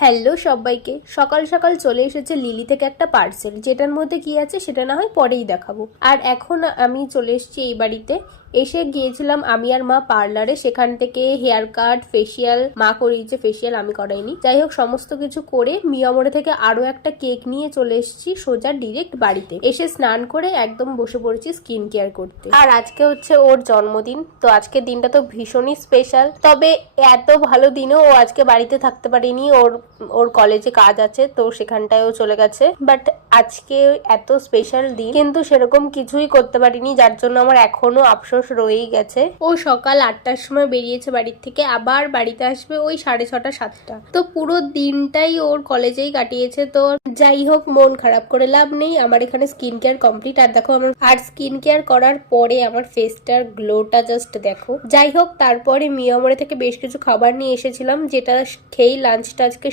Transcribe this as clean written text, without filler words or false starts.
Hello সবাইকে, সকাল সকাল চলে এসেছে লিলি থেকে একটা পার্সেল, যেটার মধ্যে কি আছে সেটা না হয় পরেই দেখাবো। আর এখন আমি চলে এসেছি এই বাড়িতে। এসে গিয়েছিলাম আমি আর মা পার্লারে, সেখান থেকে হেয়ার কাট, ফেসিয়াল, মা করিয়েছে ফেসিয়াল, আমি করাইনি। যাই হোক, সমস্ত কিছু করে মিয়ামোড়ে থেকে আরো একটা কেক নিয়ে চলে এসেছি সোজা ডিরেক্ট বাড়িতে। এসে স্নান করে একদম বসে পড়েছি স্কিন কেয়ার করতে। আর আজকে হচ্ছে ওর জন্মদিন, তো আজকের দিনটা তো ভীষণই স্পেশাল। তবে এত ভালো দিনেও ও আজকে বাড়িতে থাকতে পারেনি, ওর কলেজে কাজ আছে, তো সেখানটায়ও চলে গেছে। বাট আজকে এত স্পেশাল দিন কিন্তু সেরকম কিছুই করতে পারিনি, যার জন্য আমার এখনো আফসোস রয়েই গেছে। ও সকাল 8টার সময় বেরিয়েছে বাড়ির থেকে, আবার বাড়িতে আসবে ওই 6:30 7টা। তো পুরো দিনটাই ওর কলেজেই কাটিয়েছে। তো যাই হোক, মন খারাপ করে লাভ নেই। আমার এখানে স্কিন কেয়ার কমপ্লিট। আর দেখো আমার স্কিন কেয়ার করার পরে আমার ফেসটার গ্লোটা জাস্ট দেখো। যাই হোক, তারপরে মিয়ামোড়ে থেকে বেশ কিছু খাবার নিয়ে এসেছিলাম, যেটা খেয়েই লাঞ্চটা আজকে